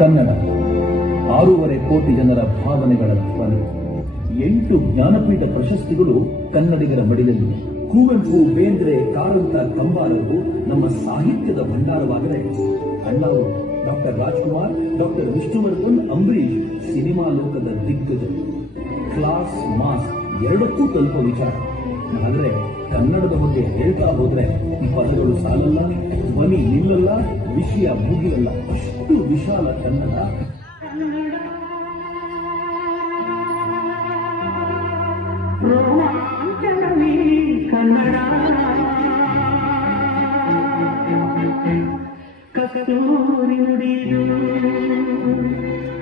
ಕನ್ನಡ 6.5 ಕೋಟಿ ಜನರ ಭಾವನೆಗಳ ಧ್ವನಿ. 8 ಜ್ಞಾನಪೀಠ ಪ್ರಶಸ್ತಿಗಳು ಕನ್ನಡಿಗರ ಮಡಿಲಲ್ಲಿ. ಕುವೆಂಪು, ಬೇಂದ್ರೆ, ಕಾರಂತ, ಕಂಬಾರರು ನಮ್ಮ ಸಾಹಿತ್ಯದ ಭಂಡಾರವಾದರೆ, ಅಣ್ಣಾವು, doctor Rajkumar, doctor Vishnuvardhan, Ambareesh cinema ಲೋಕದ ದಿಗ್ಗಜರು. ಕ್ಲಾಸ್, ಮಾಸ್ ಎರಡಕ್ಕೂ ತಲುಪೋ ವಿಚಾರ. ಆದರೆ ಕನ್ನಡದ ಬಗ್ಗೆ ಹೇಳ್ತಾ ಹೋದ್ರೆ ಪದಗಳು ಸಾಲಲ್ಲ, ಧ್ವನಿ ನಿಲ್ಲಲ್ಲ, ವಿಷಯ ಮುಗಿಯಲ್ಲ. ಅಷ್ಟು ವಿಶಾಲ ಕನ್ನಡ. ಕನ್ನಡ ಕಸ್ತೂರಿ ನುಡಿದು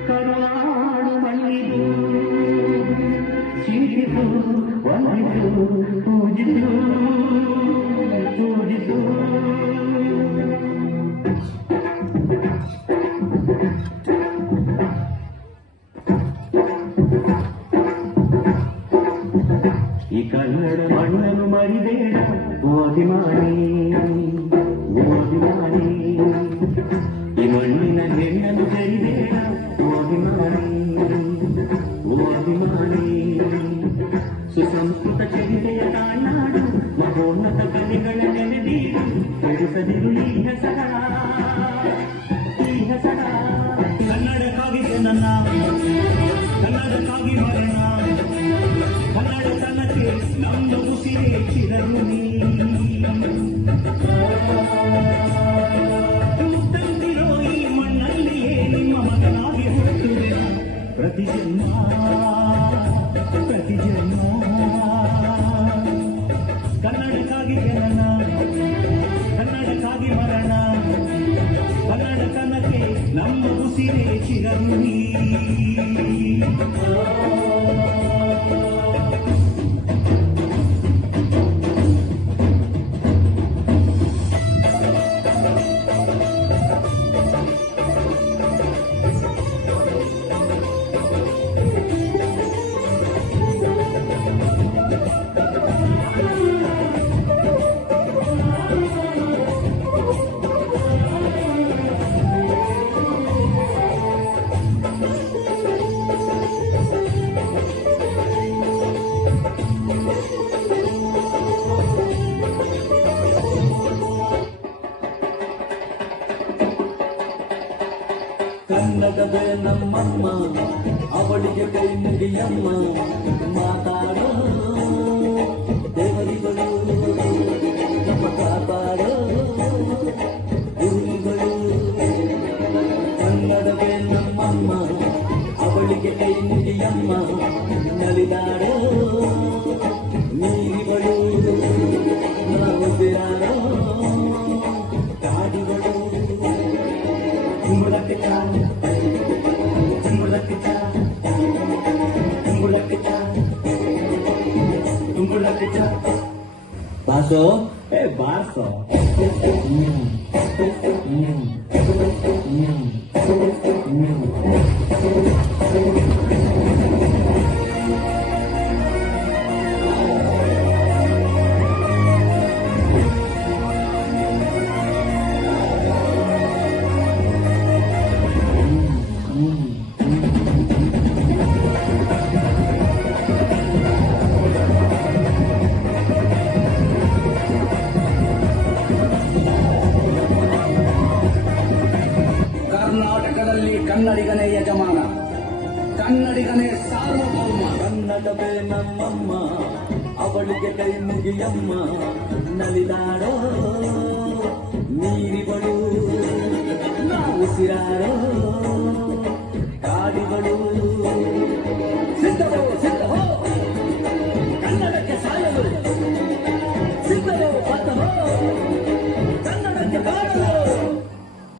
ಕರುನಾಡು ಮಲ್ಲಿದು ಚೀಟಿದು ವಂದಿತು ಪೂಜಿತು ಪೂಜಿತು. ಈ ಕನ್ನಡ ಮಣ್ಣನ್ನು ಮರಿಬೇಡ ಓದಿಮಾಡಿ ಓದಿಮಾಡಿ, ಈ ಮಣ್ಣಿನ ಹೆಣ್ಣನ್ನು ಕರಿಬೇಡ ಓದಿಮಾಡಿ ಓದಿಮಾಡಿ. ಸುಸಂಸ್ಕೃತ ಚರಿತೆಯ ತಾಯ್ನಾಡು, ಮಹೋನ್ನತ ಕಲೆಗಳ ನೆನೆದೀರು, ಕೆಡಿಸದಿರು ಈ ಹೆಸರ ಈ ಹೆಸರ. ಕನ್ನಡಕ್ಕಾಗಿ ನನ್ನ, ಕನ್ನಡಕ್ಕಾಗಿ ಮರಣ, ಕನ್ನಡತನಕ್ಕೆ ನಮ್ದು ಉಸಿರೇ ಚಿರಋಣಿ. ತಂದಿರೋ ಈ ಮಣ್ಣಲ್ಲಿಯೇ ನಿಮ್ಮ ಮಗನಾಗಿ ಹುಟ್ಟುವೆ ಪ್ರತಿ ಜನ್ಮ ಪ್ರತಿ ಜನ್ಮ. ಕನ್ನಡಕ್ಕಾಗಿ ಜನನ, ಕನ್ನಡಕ್ಕಾಗಿ ಮರಣ, ಕನ್ನಡತನಕ್ಕೆ ನಮ್ಮ ಉಸಿರೇ ಚಿರಋಣಿ. ಕನ್ನಡವೇ ನಮ್ಮಮ್ಮ, ಅವಳಿಗೆ ಕೈ ಮುಗಿಯಮ್ಮ. ಮಾತಾಡೋ ದೇವರಿಗಳು, ನಮ್ಮ ಕಾಪಾಡೋ ಗುರುಗಳು. ಕನ್ನಡವೇ ನಮ್ಮಮ್ಮ, ಅವಳಿಗೆ ಕೈ ಮುಗಿಯಮ್ಮ. ನಲಿದಾಡೋ ನೀರಿಗಳು, ನಾವು ಬಿಡಾಡೋ ಕಾಡಿಗಳು. ಬಾಸೋ ಏ ಬಾಸೋ. ಕರ್ನಾಟಕದಲ್ಲಿ ಕನ್ನಡಿಗನೇ ಯಜಮಾನ, ಕನ್ನಡಿಗನೇ ಸಾರ್ವಭೌಮ. ಕನ್ನಡವೇ ನಮ್ಮಮ್ಮ, ಅವಳಿಗೆ ಕೈ ಮುಗಿಯಮ್ಮ. ನಲಿದಾಡೋ ನೀರಿಗಳು, ನಾವು ಉಸಿರಾಡೋ